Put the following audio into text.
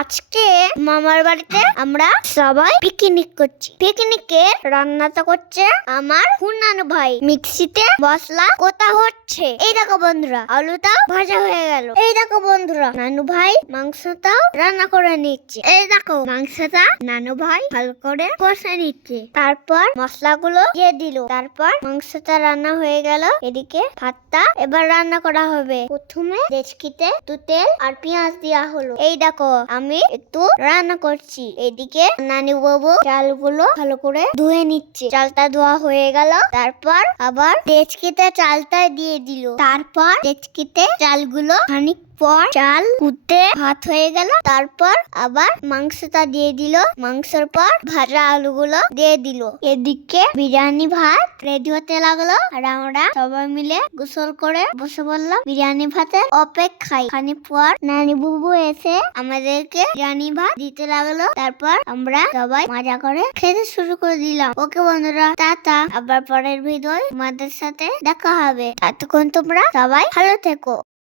আজকে মামার বাড়িতে আমরা সবাই পিকনিক করছি। পিকনিকের রান্নাটা করছে আমার নানু ভাই। মিক্সিতে মশলা কোথা হচ্ছে। এই দেখো বন্ধুরা, আলুটাও ভাজা হয়ে গেল। এই দেখো বন্ধুরা, নানু ভাই মাংসটাও রান্না করে নিচ্ছে। এই দেখো মাংসটা নানু ভাই ভালো করে কষে নিচ্ছে। তারপর মশলাগুলো দিয়ে দিল। তারপর মাংসটা রান্না হয়ে গেল। এদিকে ভাতটা এবার রান্না করা হবে। প্রথমে ডেচকিতে তেল আর পেঁয়াজ দেওয়া হলো। এই দেখো আমি একটু রান্না করছি। এদিকে নানি বাবু চালগুলো ভালো করে ধুয়ে নিচ্ছে। চালটা ধোয়া হয়ে গেল। তারপর আবার ডেচকিতে চালটা দিয়ে দিল। তারপর ডেচকিতে চালগুলো খানিক পর চাল কুটে ভাত হয়ে গেল। তারপর আবার মাংসটা দিয়ে দিল। মাংসের পর ভাজা আলুগুলো দিয়ে দিল। এদিকে বিরিয়ানি ভাত রেডি হতে লাগলো। আর আমরা সবাই মিলে গোসল করে বসে বললাম বিরিয়ানি ভাতের অপেক্ষায়। খানিক পর নানি বুবু এসে আমাদেরকে বিরিয়ানি ভাত দিতে লাগলো। তারপর আমরা সবাই মজা করে খেতে শুরু করে দিলাম। ওকে বন্ধুরা, টাটা। আবার পরের ভিডিও তোমাদের সাথে দেখা হবে। এতক্ষণ তোমরা সবাই ভালো থেকো।